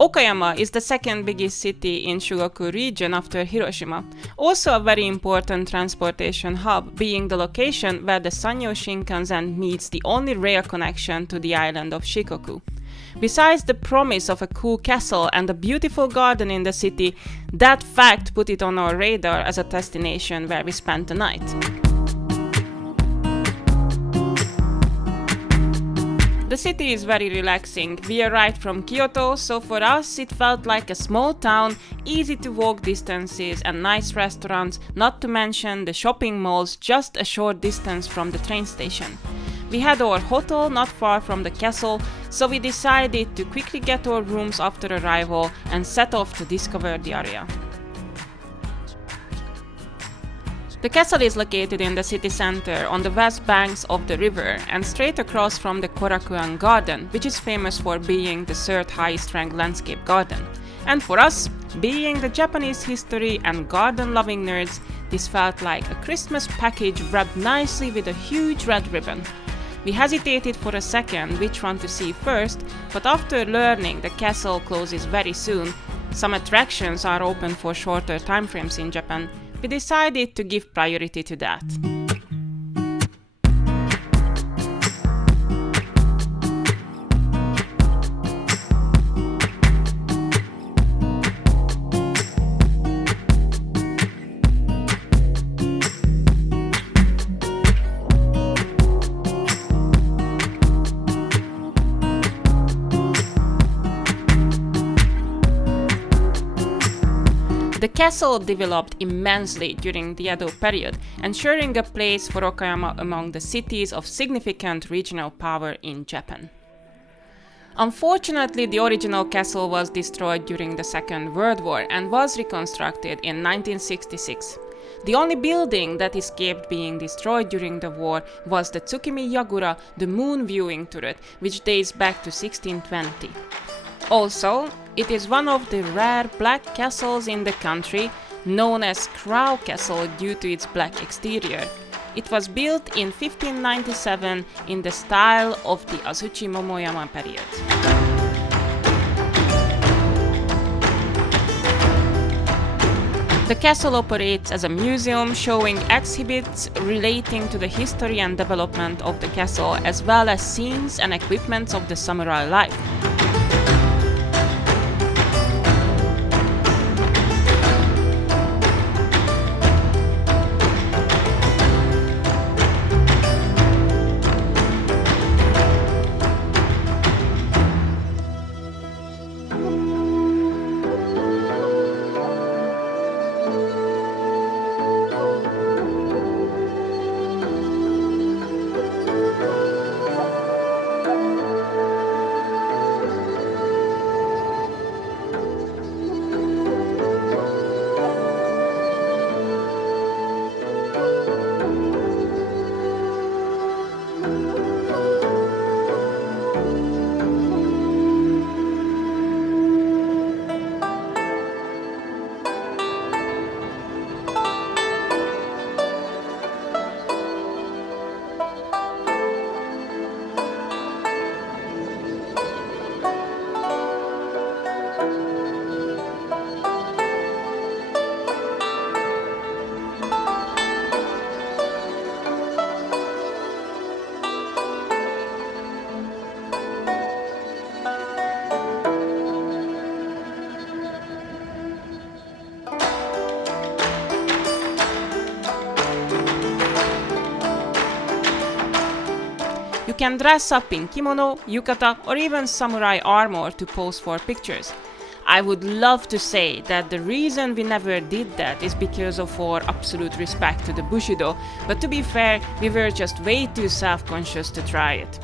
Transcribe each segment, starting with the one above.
Okayama is the second biggest city in Shugoku region after Hiroshima, also a very important transportation hub, being the location where the Sanyo Shinkansen meets the only rail connection to the island of Shikoku. Besides the promise of a cool castle and a beautiful garden in the city, that fact put it on our radar as a destination where we spent the night. The city is very relaxing. We arrived from Kyoto, so for us it felt like a small town, easy to walk distances and nice restaurants, not to mention the shopping malls just a short distance from the train station. We had our hotel not far from the castle, so we decided to quickly get our rooms after arrival and set off to discover the area. The castle is located in the city center on the west banks of the river and straight across from the Korakuen Garden, which is famous for being the third highest ranked landscape garden. And for us, being the Japanese history and garden loving nerds, this felt like a Christmas package wrapped nicely with a huge red ribbon. We hesitated for a second which one to see first, but after learning the castle closes very soon, some attractions are open for shorter timeframes in Japan, we decided to give priority to that. The castle developed immensely during the Edo period, ensuring a place for Okayama among the cities of significant regional power in Japan. Unfortunately, the original castle was destroyed during the Second World War and was reconstructed in 1966. The only building that escaped being destroyed during the war was the Tsukimi Yagura, the moon viewing turret, which dates back to 1620. Also, it is one of the rare black castles in the country, known as Crow Castle due to its black exterior. It was built in 1597 in the style of the Azuchi Momoyama period. The castle operates as a museum showing exhibits relating to the history and development of the castle, as well as scenes and equipments of the samurai life. You can dress up in kimono, yukata, or even samurai armor to pose for pictures. I would love to say that the reason we never did that is because of our absolute respect to the Bushido, but to be fair, we were just way too self-conscious to try it.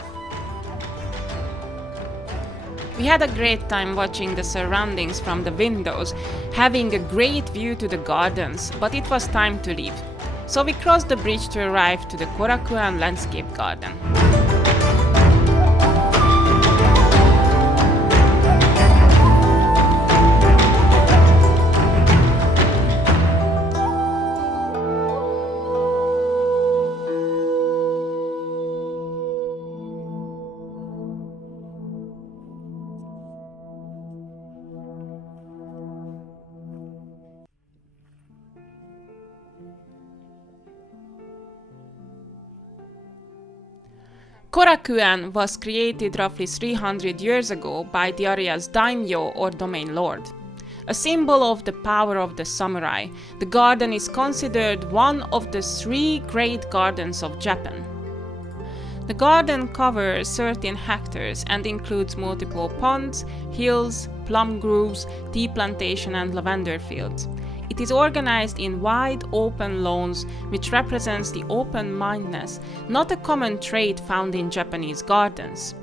We had a great time watching the surroundings from the windows, having a great view to the gardens, but it was time to leave. So we crossed the bridge to arrive to the Korakuen Landscape Garden. Korakuen was created roughly 300 years ago by the area's daimyo or domain lord. A symbol of the power of the samurai, the garden is considered one of the 3 great gardens of Japan. The garden covers 13 hectares and includes multiple ponds, hills, plum groves, tea plantation and lavender fields. It is organized in wide open lawns, which represents the open-mindedness, not a common trait found in Japanese gardens.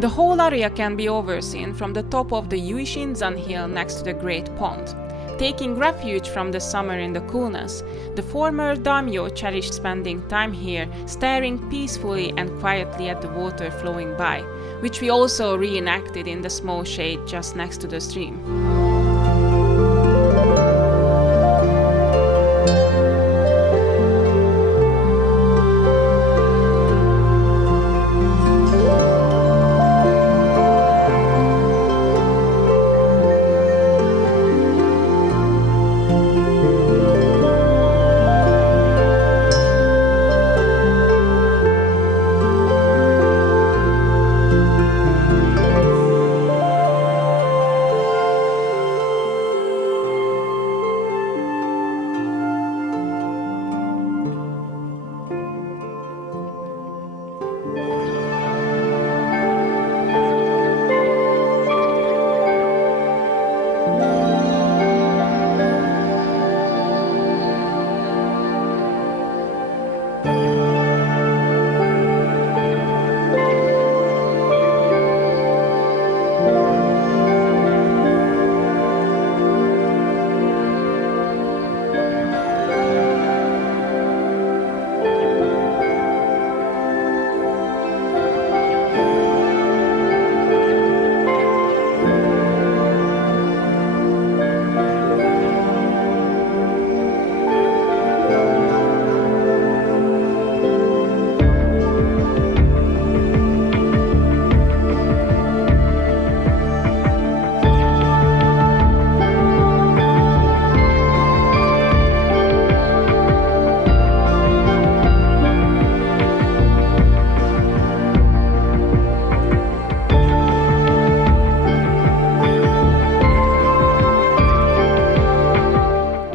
The whole area can be overseen from the top of the Yuishinzan hill next to the Great Pond. Taking refuge from the summer in the coolness, the former daimyo cherished spending time here, staring peacefully and quietly at the water flowing by, which we also reenacted in the small shade just next to the stream.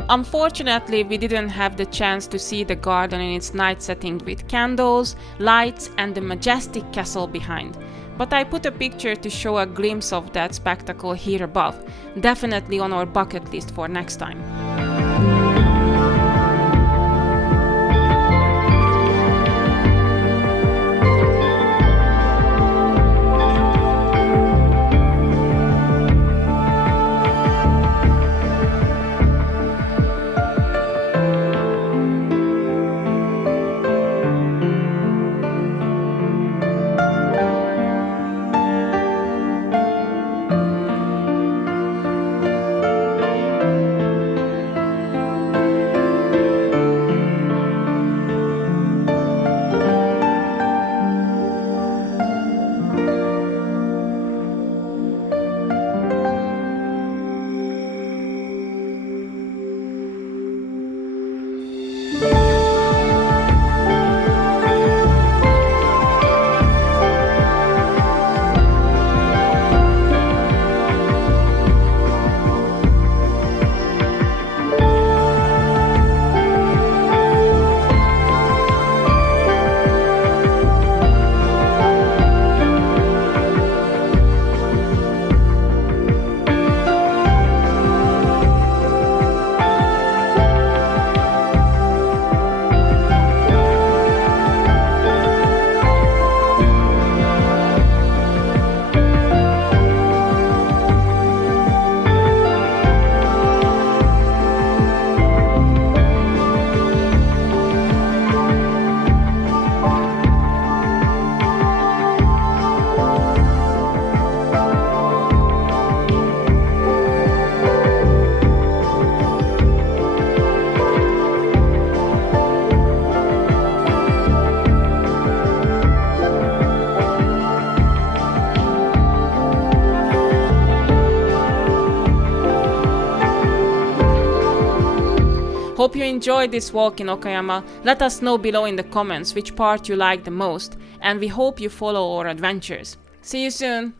Unfortunately, we didn't have the chance to see the garden in its night setting with candles, lights and the majestic castle behind. But I put a picture to show a glimpse of that spectacle here above, definitely on our bucket list for next time. Hope you enjoyed this walk in Okayama. Let us know below in the comments which part you liked the most, and we hope you follow our adventures. See you soon!